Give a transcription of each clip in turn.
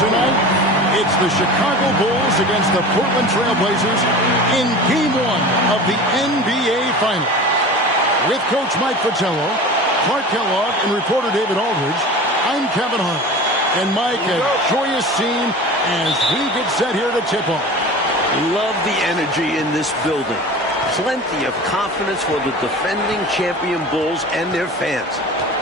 tonight, it's the Chicago Bulls against the Portland Trail Blazers in Game 1 of the NBA Finals. With Coach Mike Fratello, Clark Kellogg, and reporter David Aldridge, I'm Kevin Hart. And Mike, a joyous scene as we get set here to tip off. Love the energy in this building. Plenty of confidence for the defending champion Bulls and their fans.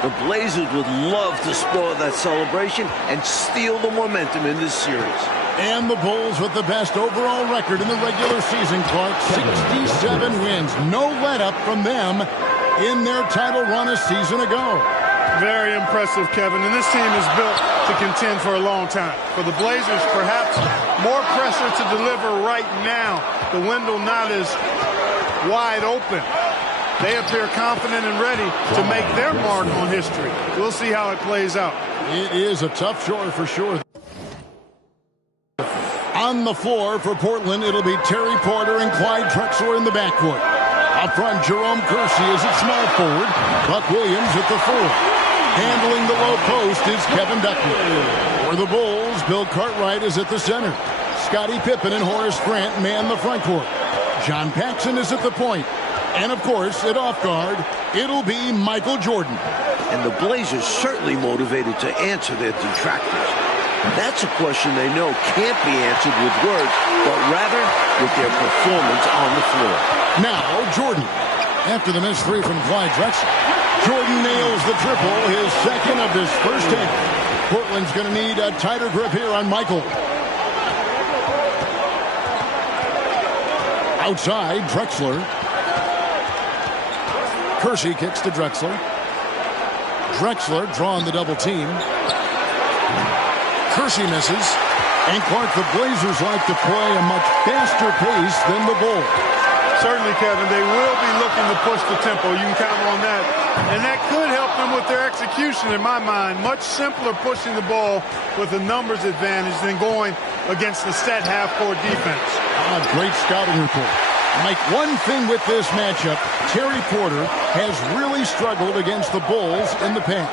The Blazers would love to spoil that celebration and steal the momentum in this series. And the Bulls with the best overall record in the regular season, Clark. 67 wins. No let-up from them in their title run a season ago. Very impressive, Kevin. And this team is built to contend for a long time. For the Blazers, perhaps more pressure to deliver right now. The window not as wide open. They appear confident and ready to make their mark on history. We'll see how it plays out. It is a tough chore for sure. On the floor for Portland, it'll be Terry Porter and Clyde Drexler in the backcourt. Up front, Jerome Kersey is at small forward. Buck Williams at the 4. Handling the low post is Kevin Duckworth. For the Bulls, Bill Cartwright is at the center. Scottie Pippen and Horace Grant man the front court. John Paxson is at the point. And, of course, at off guard, it'll be Michael Jordan. And the Blazers certainly motivated to answer their detractors. That's a question they know can't be answered with words, but rather with their performance on the floor. Now, Jordan. After the missed 3 from Clyde Drexler, Jordan nails the triple, his second of this first half. Portland's going to need a tighter grip here on Michael. Outside, Drexler. Kersey kicks to Drexler. Drexler drawing the double team. Kersey misses. And Clark, the Blazers like to play a much faster pace than the Bulls. Certainly, Kevin, they will be looking to push the tempo. You can count on that. And that could help them with their execution, in my mind. Much simpler pushing the ball with a numbers advantage than going against the set half-court defense. Great scouting report. Mike, one thing with this matchup, Terry Porter has really struggled against the Bulls in the past.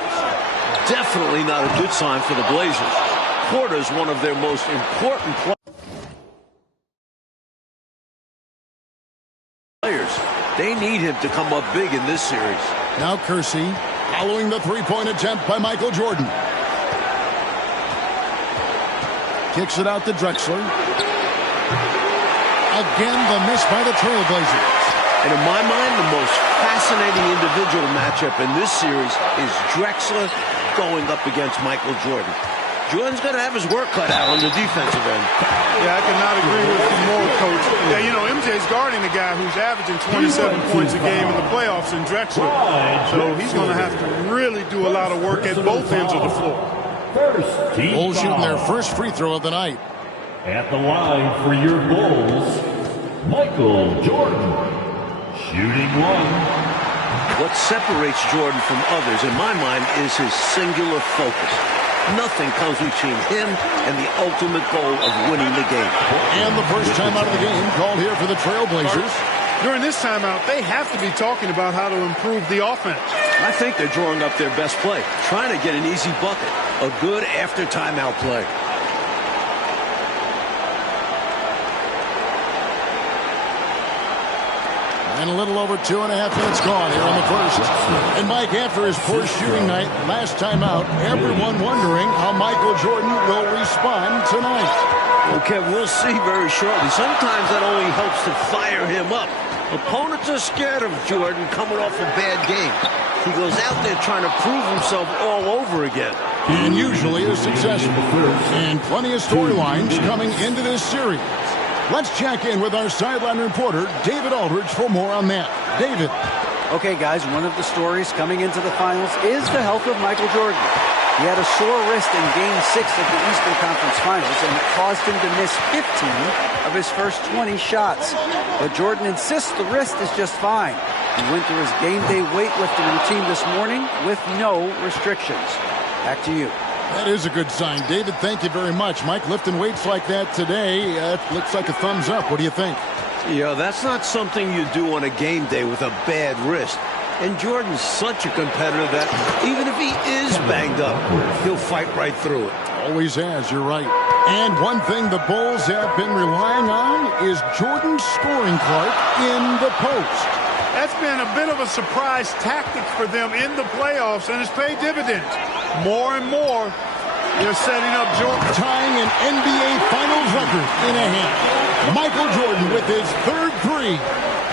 Definitely not a good sign for the Blazers. Porter's one of their most important players. They need him to come up big in this series. Now Kersey following the three-point attempt by Michael Jordan. Kicks it out to Drexler. Again, the miss by the Trailblazers. And in my mind, the most fascinating individual matchup in this series is Drexler going up against Michael Jordan. Jordan's going to have his work cut out on the defensive end. Yeah, I cannot agree with you more, Coach. Yeah, you know, MJ's guarding a guy who's averaging 27 points a game in the playoffs in Drexler. So he's going to have to really do a lot of work at both ends of the floor. Bulls shooting their first free throw of the night. At the line for your Bulls, Michael Jordan, shooting 1. What separates Jordan from others, in my mind, is his singular focus. Nothing comes between him and the ultimate goal of winning the game. And the first time out of the game called here for the Trailblazers. During this timeout, they have to be talking about how to improve the offense. I think they're drawing up their best play, trying to get an easy bucket, a good after timeout play. And a little over 2.5 minutes gone here in the first. And Mike, after his poor shooting night last time out, everyone wondering how Michael Jordan will respond tonight. Okay, we'll see very shortly. Sometimes that only helps to fire him up. Opponents are scared of Jordan coming off a bad game. He goes out there trying to prove himself all over again. And usually is successful. And plenty of storylines coming into this series. Let's check in with our sideline reporter, David Aldridge, for more on that. David. Okay, guys, one of the stories coming into the finals is the health of Michael Jordan. He had a sore wrist in Game 6 of the Eastern Conference Finals, and it caused him to miss 15 of his first 20 shots. But Jordan insists the wrist is just fine. He went through his game day weightlifting routine this morning with no restrictions. Back to you. That is a good sign. David, thank you very much. Mike, lifting weights like that today, looks like a thumbs up. What do you think? Yeah, that's not something you do on a game day with a bad wrist. And Jordan's such a competitor that even if he is banged up, he'll fight right through it. Always has, you're right. And one thing the Bulls have been relying on is Jordan scoring Clark in the post. That's been a bit of a surprise tactic for them in the playoffs, and it's paid dividends. More and more, they're setting up Jordan. Tying an NBA Finals record in a hand. Michael Jordan with his third three,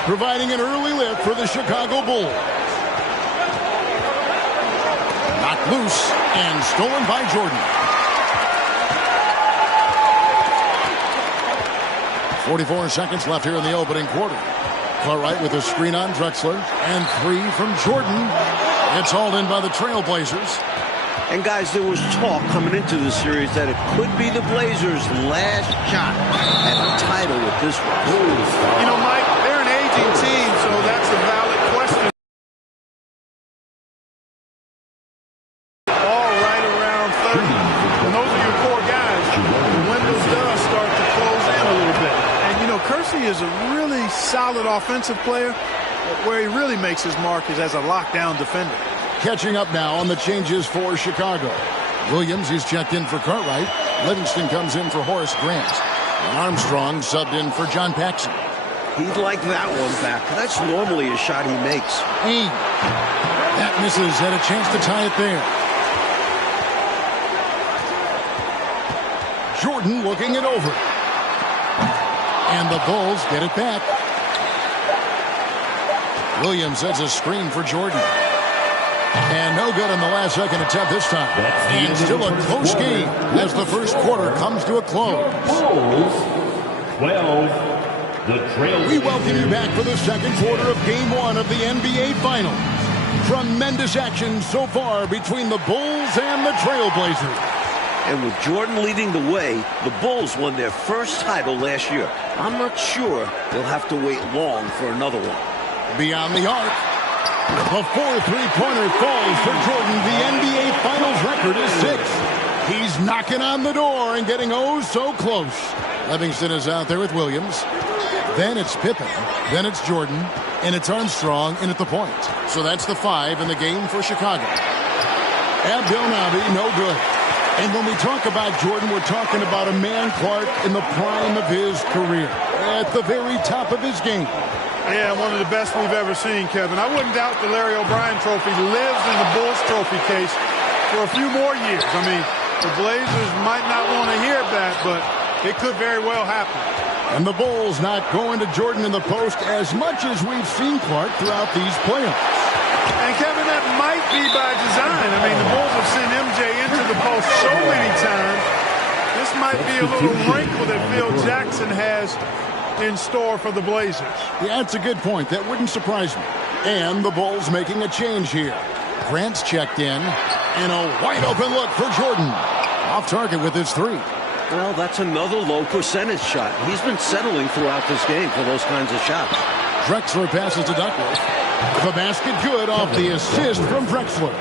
providing an early lift for the Chicago Bulls. Knocked loose and stolen by Jordan. 44 seconds left here in the opening quarter. Cartwright with a screen on Drexler, and three from Jordan. It's hauled in by the Trailblazers. And guys, there was talk coming into the series that it could be the Blazers' last shot at a title with this one. You know, Mike, they're an aging team, so that's a valid question. All right around 30. And those are your core guys. The window does start to close in a little bit. And, you know, Kersey is a really solid offensive player. But where he really makes his mark is as a lockdown defender. Catching up now on the changes for Chicago. Williams is checked in for Cartwright. Livingston comes in for Horace Grant. And Armstrong subbed in for John Paxson. He'd like that one back. That's normally a shot he makes. Aim. That misses. Had a chance to tie it there. Jordan looking it over. And the Bulls get it back. Williams sets a screen for Jordan. And no good on the last second attempt this time. And still a close game as the first quarter comes to a close. Bulls 12, the Trailblazers. We welcome you back for the second quarter of Game 1 of the NBA Finals. Tremendous action so far between the Bulls and the Trailblazers. And with Jordan leading the way, the Bulls won their first title last year. I'm not sure they'll have to wait long for another one. Beyond the arc. The 4 three-pointer falls for Jordan. The NBA Finals record is 6. He's knocking on the door and getting oh so close. Livingston is out there with Williams. Then it's Pippen. Then it's Jordan. And it's Armstrong in at the point. So that's the 5 in the game for Chicago. Abdelnaby, no good. And when we talk about Jordan, we're talking about a man, Clark, in the prime of his career. At the very top of his game. Yeah, one of the best we've ever seen, Kevin. I wouldn't doubt the Larry O'Brien trophy lives in the Bulls trophy case for a few more years. I mean, the Blazers might not want to hear that, but it could very well happen. And the Bulls not going to Jordan in the post as much as we've seen Clark throughout these playoffs. And, Kevin, that might be by design. I mean, the Bulls have sent MJ into the post so many times. This might be a little wrinkle that Phil Jackson has in store for the Blazers. Yeah, that's a good point. That wouldn't surprise me. And the Bulls making a change here. Grant's checked in, and a wide-open look for Jordan. Off target with his 3. Well, that's another low percentage shot. He's been settling throughout this game for those kinds of shots. Drexler passes to Duckworth. The basket good off the assist from Drexler.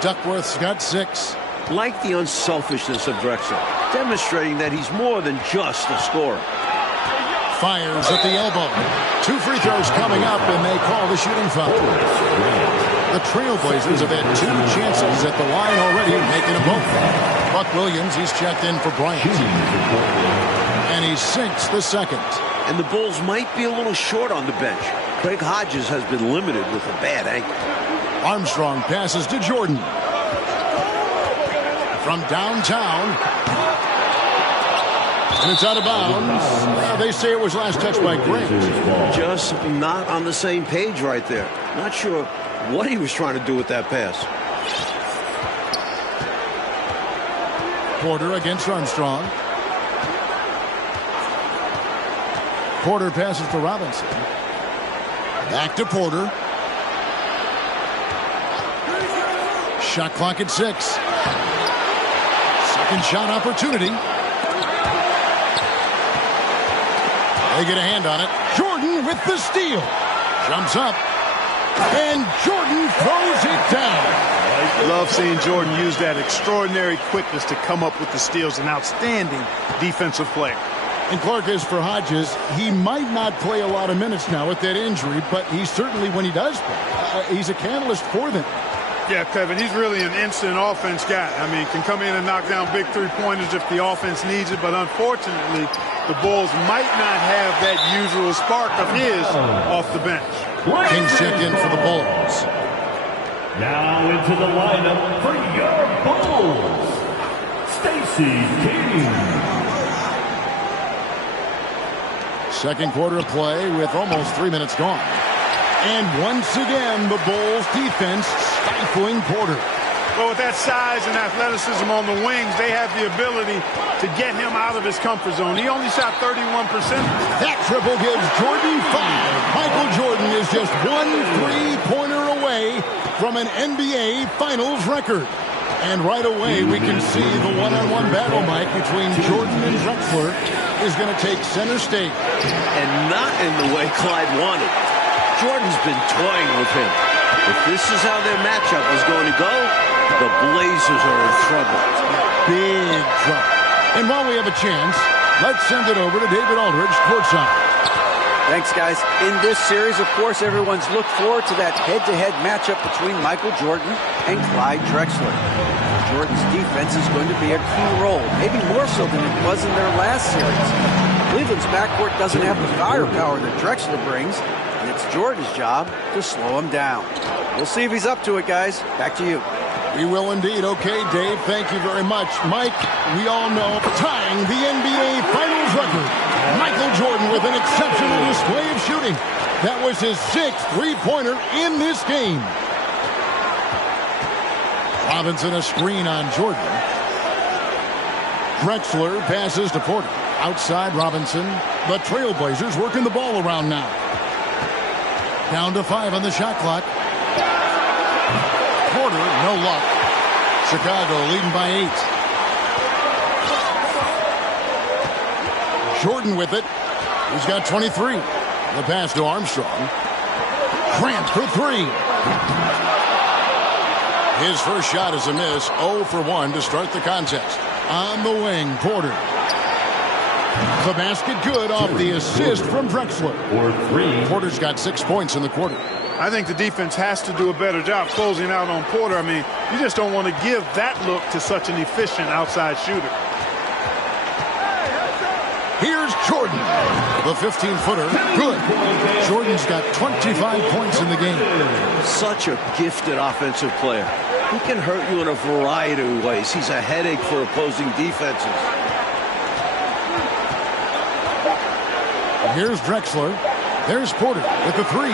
Duckworth's got 6. Like the unselfishness of Drexler, demonstrating that he's more than just a scorer. Fires at the elbow. 2 free throws coming up, and they call the shooting foul. The Trailblazers have had 2 chances at the line already, making them both. Buck Williams, he's checked in for Bryant. And he sinks the second. And the Bulls might be a little short on the bench. Craig Hodges has been limited with a bad ankle. Armstrong passes to Jordan. From downtown. And it's out of bounds. They say it was last touched by Grant. Just not on the same page right there. Not sure what he was trying to do with that pass. Porter against Armstrong. Porter passes to Robinson. Back to Porter. Shot clock at 6. Second shot opportunity. They get a hand on it. Jordan with the steal. Jumps up. And Jordan throws it down. Love seeing Jordan use that extraordinary quickness to come up with the steals. An outstanding defensive player. And Clark, as for Hodges, he might not play a lot of minutes now with that injury, but he certainly, when he does play, he's a catalyst for them. Yeah, Kevin, he's really an instant offense guy. I mean, can come in and knock down big three-pointers if the offense needs it, but unfortunately, the Bulls might not have that usual spark of his off the bench. Kings check in for the Bulls. Now into the lineup for your Bulls, Stacey King. Second quarter of play with almost 3 minutes gone. And once again, the Bulls defense stifling Porter. Well, with that size and athleticism on the wings, they have the ability to get him out of his comfort zone. He only shot 31%. That triple gives Jordan 5. Michael Jordan is just 1 3-pointer away from an NBA Finals record. And right away, we can see the one-on-one battle, Mike, between Jordan and Drexler is going to take center stage. And not in the way Clyde wanted. Jordan's been toying with him. If this is how their matchup is going to go, the Blazers are in trouble. Big trouble. And while we have a chance, let's send it over to David Aldridge, courtside. Thanks, guys. In this series, of course, everyone's looked forward to that head-to-head matchup between Michael Jordan and Clyde Drexler. Jordan's defense is going to be a key role, maybe more so than it was in their last series. Cleveland's backcourt doesn't have the firepower that Drexler brings, and it's Jordan's job to slow him down. We'll see if he's up to it, guys. Back to you. We will indeed. Okay, Dave, thank you very much. Mike, we all know tying the NBA Finals record. Michael Jordan with an exceptional display of shooting. That was his 6th three-pointer in this game. Robinson a screen on Jordan. Drexler passes to Porter. Outside Robinson. The Trailblazers working the ball around now. Down to 5 on the shot clock. Porter, no luck. Chicago leading by 8. Jordan with it. He's got 23. The pass to Armstrong. Grant for 3. His first shot is a miss. 0 for 1 to start the contest. On the wing, Porter. The basket good off the assist from Drexler. Porter's got 6 points in the quarter. I think the defense has to do a better job closing out on Porter. I mean, you just don't want to give that look to such an efficient outside shooter. Here's Jordan. The 15-footer. Good. Jordan's got 25 points in the game. Such a gifted offensive player. He can hurt you in a variety of ways. He's a headache for opposing defenses. Here's Drexler. There's Porter with the 3.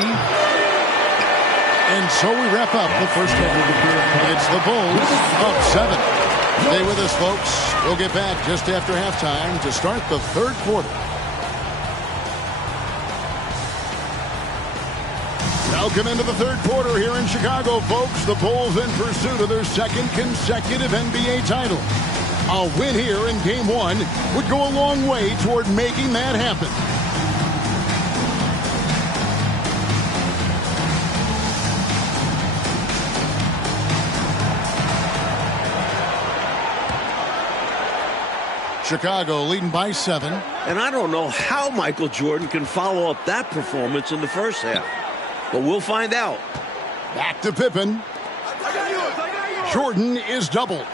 And so we wrap up the first half. It's the Bulls up 7. Stay with us, folks. We'll get back just after halftime to start the third quarter. Welcome into the third quarter here in Chicago, folks. The Bulls in pursuit of their 2nd consecutive NBA title. A win here in Game 1 would go a long way toward making that happen. Chicago leading by 7. And I don't know how Michael Jordan can follow up that performance in the first half. But we'll find out. Back to Pippen. Jordan is doubled.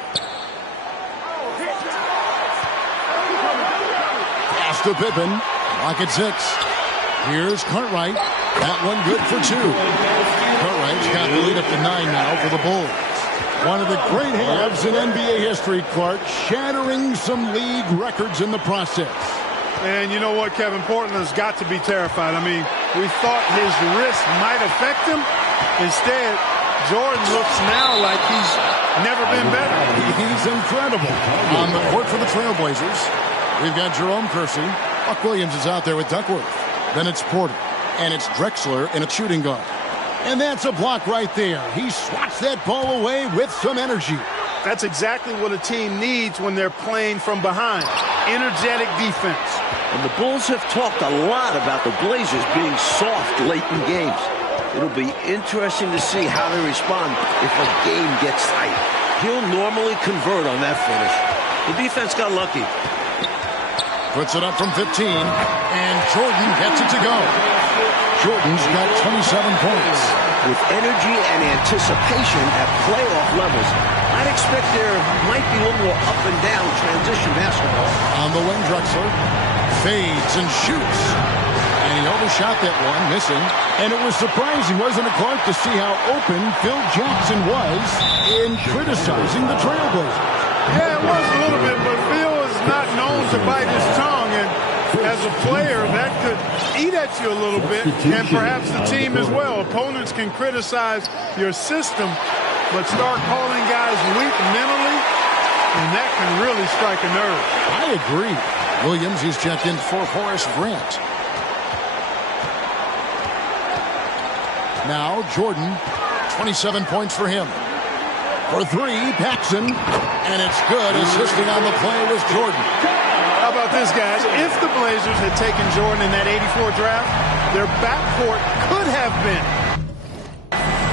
Pass to Pippen. Clock at 6. Here's Cartwright. That one good for 2. Cartwright's got the lead up to 9 now for the Bulls. One of the great halves in NBA history, Clark, shattering some league records in the process. And you know what, Kevin? Portland's got to be terrified. I mean, we thought his wrist might affect him. Instead, Jordan looks now like he's never been better. He's incredible. On the court for the Trailblazers, we've got Jerome Kersey. Buck Williams is out there with Duckworth. Then it's Porter. And it's Drexler in a shooting guard. And that's a block right there. He swats that ball away with some energy. That's exactly what a team needs when they're playing from behind. Energetic defense. And the Bulls have talked a lot about the Blazers being soft late in games. It'll be interesting to see how they respond if a game gets tight. He'll normally convert on that finish. The defense got lucky. Puts it up from 15, and Jordan gets it to go. Jordan's got 27 points. With energy and anticipation at playoff levels, I'd expect there might be a little more up and down transition basketball. On the wing, Drexler fades and shoots. And he overshot that one, missing. And it was surprising, wasn't it, Clark, to see how open Phil Jackson was in criticizing the Trailblazers. Yeah, it was a little bit, but Phil is not known to bite his tongue. And as a player, that could eat at you a little bit, and perhaps the team as well. Opponents can criticize your system, but start calling guys weak mentally, and that can really strike a nerve. I agree. Williams, he's checked in for Horace Grant. Now Jordan, 27 points for him. For three, Paxson, and it's good. Assisting on the play was Jordan. How about this, guys? If the Blazers had taken Jordan in that 84 draft, their backcourt could have been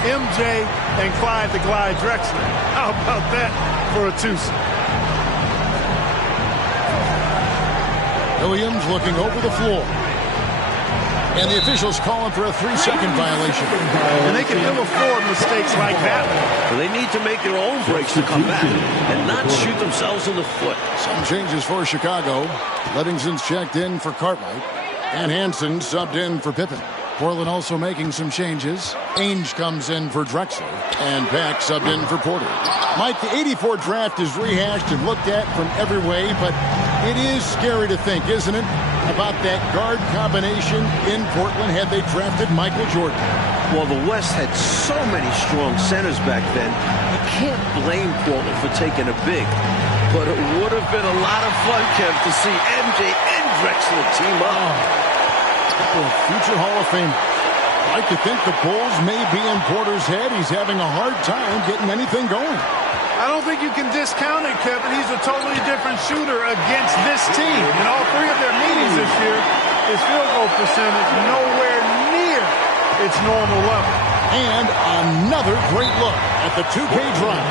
MJ and Clyde the Glide Drexler. How about that for a twosome? Williams looking over the floor. And the officials calling for a 3-second violation. And they can ill afford mistakes like that. So they need to make their own breaks to come back and not shoot themselves in the foot. Some changes for Chicago. Livingston's checked in for Cartwright. And Hansen subbed in for Pippen. Portland also making some changes. Ainge comes in for Drexler. And Pack subbed in for Porter. Mike, the 84 draft is rehashed and looked at from every way, but it is scary to think, isn't it, about that guard combination in Portland had they drafted Michael Jordan. Well, the West had so many strong centers back then, you can't blame Portland for taking a big. But it would have been a lot of fun, Kev, to see MJ and Drexler team up. Future Hall of Famer. I like to think the Bulls may be in Porter's head. He's having a hard time getting anything going. I don't think you can discount it, Kevin. He's a totally different shooter against this team. In all three of their meetings this year, his field goal percentage nowhere near its normal level. And another great look at the 2K drive.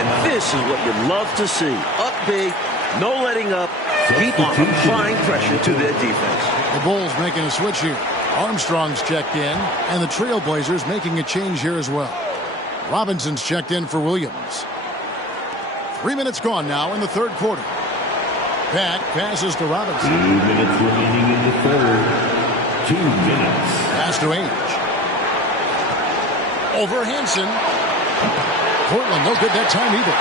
And this is what you love to see. Up big, no letting up, keep on applying pressure to their defense. The Bulls making a switch here. Armstrong's checked in, and the Trailblazers making a change here as well. Robinson's checked in for Williams. 3 minutes gone now in the third quarter. Pack passes to Robinson. 2 minutes remaining in the third. 2 minutes. Pass to Ainge. Over Hansen. Portland no good that time either.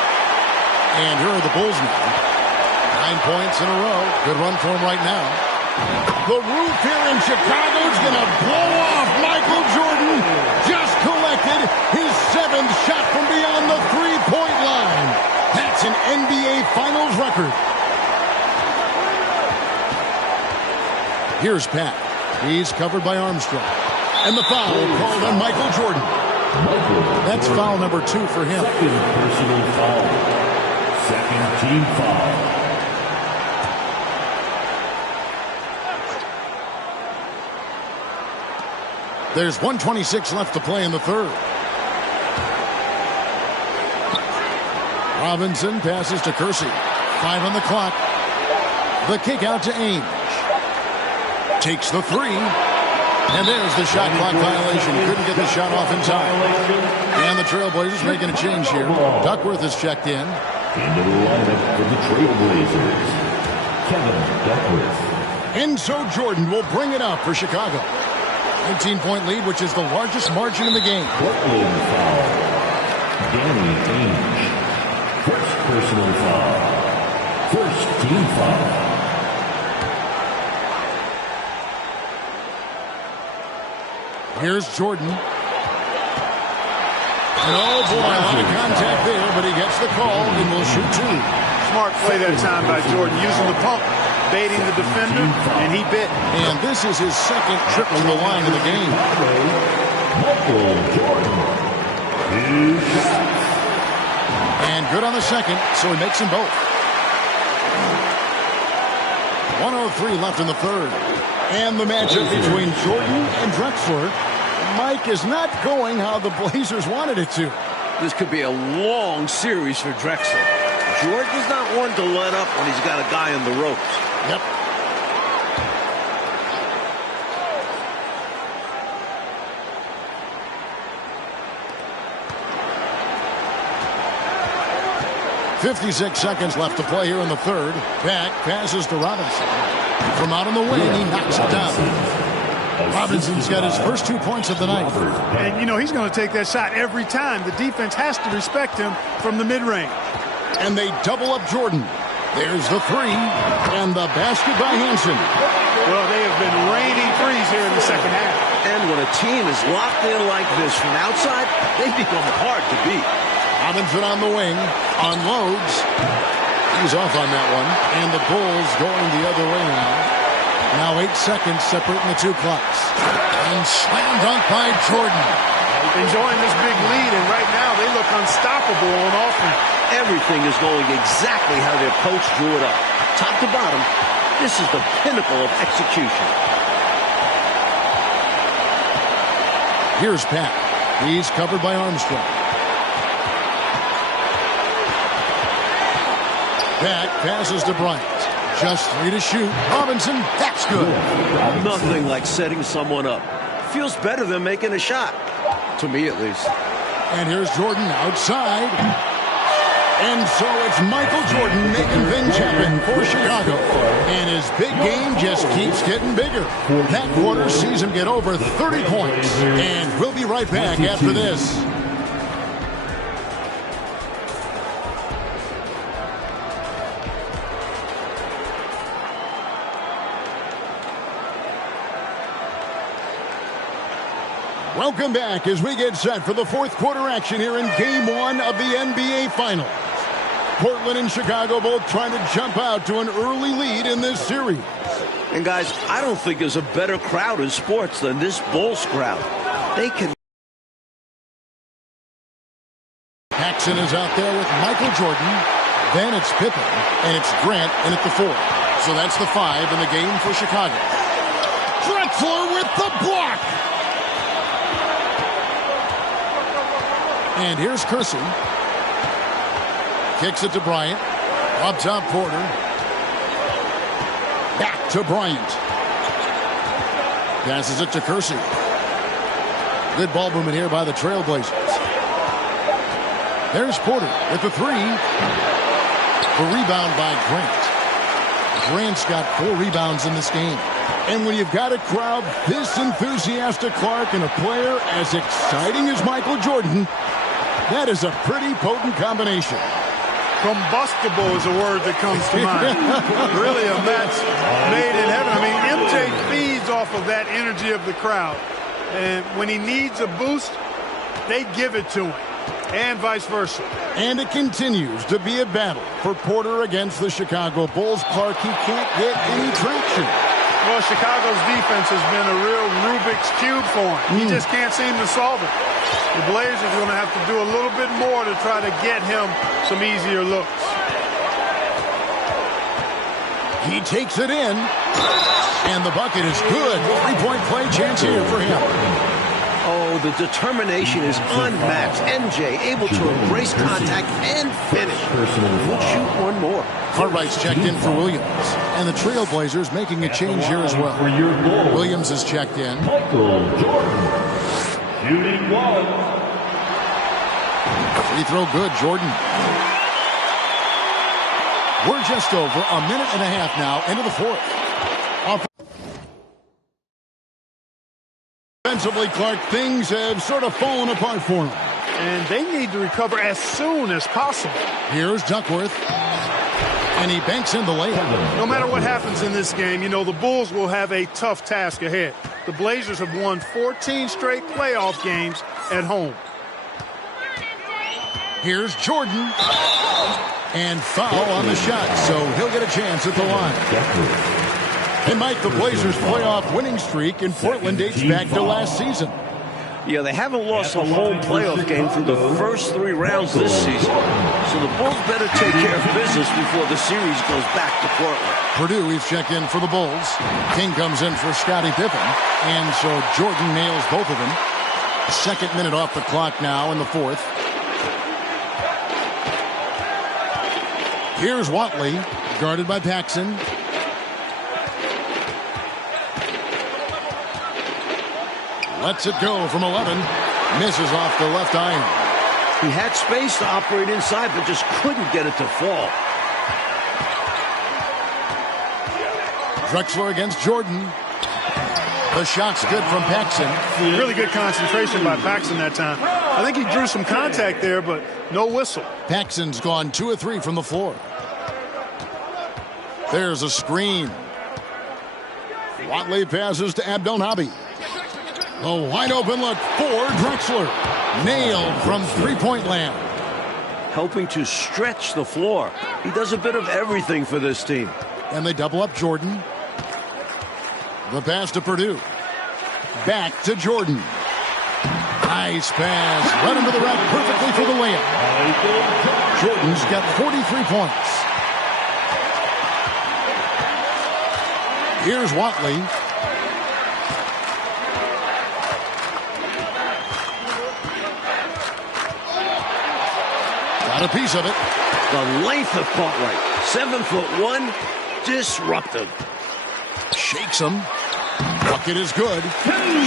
And here are the Bulls now. 9 points in a row. Good run for him right now. The roof here in Chicago is going to blow off. Michael Jordan just collected his 7th shot from beyond the three-point line. That's an NBA Finals record. Here's Pat. He's covered by Armstrong. And the foul called on Michael Jordan. That's foul number 2 for him. Second personal foul. Second team foul. There's 1:26 left to play in the third. Robinson passes to Kersey. 5 on the clock. The kick out to Ainge. Takes the 3. And there's the shot clock violation. Couldn't get the shot off in time. And the Trailblazers making a change here. Duckworth is checked in. Into the lineup for the Trailblazers, Kevin Duckworth. And so Jordan will bring it up for Chicago. 19-point lead, which is the largest margin in the game. Portland foul. Danny Ainge. First personal foul. First team foul. Here's Jordan. And oh boy, a lot of contact there, but he gets the call and will shoot 2. Smart play that time by Jordan, using the pump, baiting the defender, and he bit. And this is his second trip to the line of the game. Michael Jordan. And good on the second, so he makes them both. 1:03 left in the third. And the matchup between Jordan and Drexler, Mike, is not going how the Blazers wanted it to. This could be a long series for Drexler. Jordan's not one to let up when he's got a guy on the ropes. Yep. 56 seconds left to play here in the third. Back passes to Robinson. From out on the wing, he knocks it down. Robinson's got his first 2 points of the night. And, you know, he's going to take that shot every time. The defense has to respect him from the mid-range. And they double up Jordan. There's the three, and the basket by Hansen. Well, they have been raining threes here in the second half. And when a team is locked in like this from outside, they become hard to beat. Robinson on the wing, unloads. He's off on that one, and the Bulls going the other way now. Now 8 seconds separating the two clocks. And slam dunk by Jordan. Enjoying this big lead, and right now they look unstoppable on offense. Everything is going exactly how their coach drew it up. Top to bottom, this is the pinnacle of execution. Here's Pat. He's covered by Armstrong. Pat passes to Bryant. Just 3 to shoot. Robinson, that's good. Nothing like setting someone up. Feels better than making a shot. To me, at least. And here's Jordan outside. And so it's Michael Jordan making things happen for Chicago. And his big game just keeps getting bigger. That quarter sees him get over 30 points. And we'll be right back after this. Welcome back as we get set for the fourth quarter action here in Game 1 of the NBA Finals. Portland and Chicago both trying to jump out to an early lead in this series. And guys, I don't think there's a better crowd in sports than this Bulls crowd. They can. Paxson is out there with Michael Jordan. Then it's Pippen, and it's Grant in at the 4. So that's the 5 in the game for Chicago. Drexler with the block. And here's Kersey. Kicks it to Bryant. Up top, Porter. Back to Bryant. Passes it to Kersey. Good ball movement here by the Trailblazers. There's Porter with the 3. The rebound by Grant. Grant's got 4 rebounds in this game. And when you've got a crowd this enthusiastic, Clark, and a player as exciting as Michael Jordan, that is a pretty potent combination. Combustible is a word that comes to mind. Really a match made in heaven. I mean, MJ feeds off of that energy of the crowd. And when he needs a boost, they give it to him. And vice versa. And it continues to be a battle for Porter against the Chicago Bulls. Clark, he can't get any traction. Well, Chicago's defense has been a real Rubik's Cube for him. He just can't seem to solve it. The Blazers are going to have to do a little bit more to try to get him some easier looks. He takes it in, and the bucket is good. 3-point play chance here for him. Oh, the determination is unmatched. MJ able to embrace contact and finish. We'll shoot one more. Cartwright's checked in for Williams. And the Trailblazers making a change here as well. Williams is checked in. Michael Jordan. Shooting 1. Free throw good, Jordan. We're just over a minute and a half now into the fourth. Offensively, Clark, things have sort of fallen apart for him. And they need to recover as soon as possible. Here's Duckworth. And he banks in the layup. No matter what happens in this game, you know, the Bulls will have a tough task ahead. The Blazers have won 14 straight playoff games at home. Here's Jordan. And foul on the shot, so he'll get a chance at the line. And Mike, the Blazers' playoff winning streak in Portland dates back to last season. Yeah, they haven't lost a home playoff game through the first 3 rounds this season. So the Bulls better take care of business before the series goes back to Portland. Purdue, he's checked in for the Bulls. King comes in for Scottie Pippen. And so Jordan nails both of them. Second minute off the clock now in the fourth. Here's Watley, guarded by Paxson. Lets it go from 11. Misses off the left iron. He had space to operate inside, but just couldn't get it to fall. Drexler against Jordan. The shot's good from Paxson. Really good concentration by Paxson that time. I think he drew some contact there, but no whistle. Paxson's gone 2 of 3 from the floor. There's a screen. Watley passes to Abdelnaby. A wide open look for Drexler. Nailed from three-point land. Helping to stretch the floor. He does a bit of everything for this team. And they double up Jordan. The pass to Purdue. Back to Jordan. Nice pass. Run into the rack perfectly for the layup. Jordan's got 43 points. Here's Watley. Got a piece of it. The length of Cartwright. 7'1", disruptive. Shakes him. Bucket is good.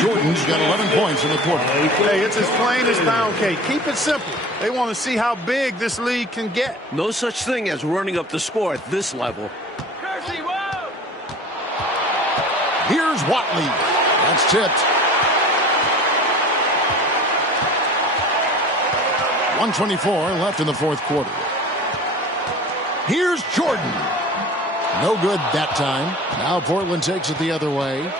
Jordan's got 11 points in the quarter. Hey, it's as plain as pound cake. Keep it simple. They want to see how big this league can get. No such thing as running up the score at this level. Here's Watley. That's tipped. 1:24 left in the fourth quarter. Here's Jordan. No good that time. Now Portland takes it the other way.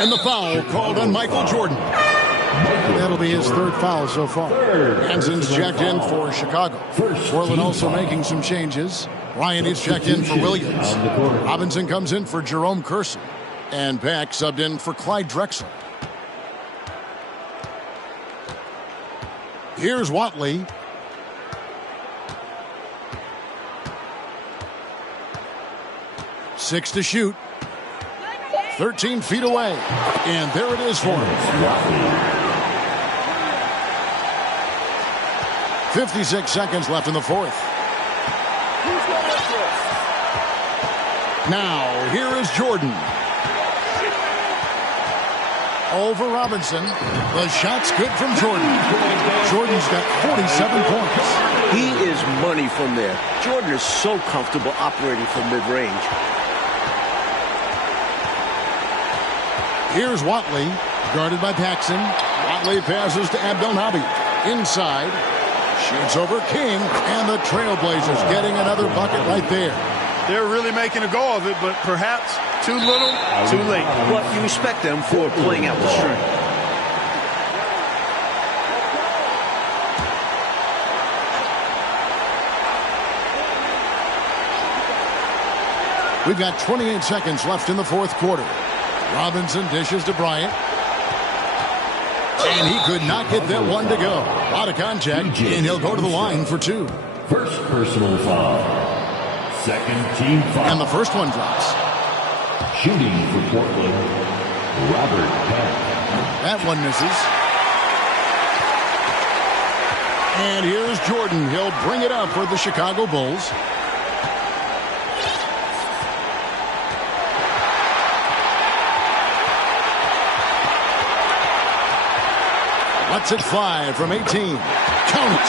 And the foul called on Michael Jordan. And that'll be his third foul so far. Hanson's checked in for Chicago. Portland also making some changes. Ryan is checked in for Williams. Robinson comes in for Jerome Kersey. And Pack subbed in for Clyde Drexler. Here's Watley. Six to shoot. 13 feet away. And there it is for him. 56 seconds left in the fourth. Now, here is Jordan. Over Robinson. The shot's good from Jordan. Jordan's got 47 points. He is money from there. Jordan is so comfortable operating from mid-range. Here's Watley, guarded by Paxson. Watley passes to Abdelnaby. Inside. Shoots over King. And the Trailblazers getting another bucket right there. They're really making a go of it, but perhaps too little, too late. But you respect them for playing out the string. We've got 28 seconds left in the fourth quarter. Robinson dishes to Bryant. And he could not get that one to go. A lot of contact, and he'll go to the line for two. First personal foul. Second team foul. And the first one drops. Shooting for Portland, Robert Peck. That one misses. And here's Jordan. He'll bring it up for the Chicago Bulls. Lets it fly from 18. Count it.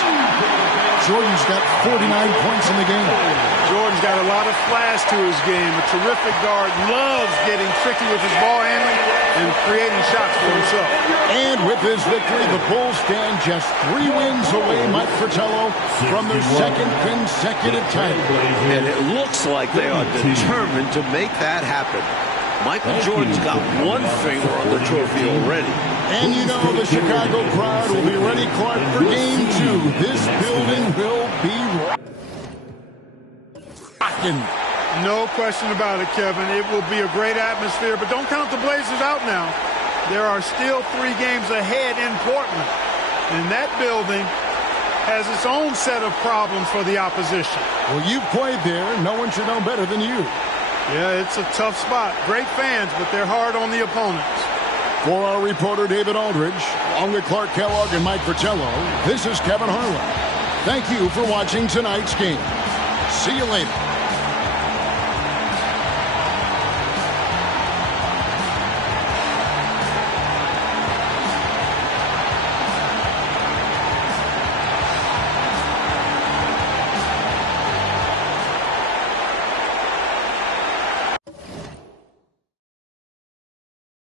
Jordan's got 49 points in the game. Jordan's got a lot of flash to his game. A terrific guard. Loves getting tricky with his ball handling and creating shots for himself. And with his victory, the Bulls stand just 3 wins away, Mike Fratello, from their second consecutive title. And it looks like they are determined to make that happen. Michael Jordan's got one finger on the trophy already. And you know the Chicago crowd will be ready, Clark, for game 2. This building will be rocking. No question about it, Kevin. It will be a great atmosphere, but don't count the Blazers out now. There are still 3 games ahead in Portland. And that building has its own set of problems for the opposition. Well, you've played there. No one should know better than you. Yeah, it's a tough spot. Great fans, but they're hard on the opponents. For our reporter, David Aldridge, along with Clark Kellogg and Mike Fratello, this is Kevin Harlan. Thank you for watching tonight's game. See you later.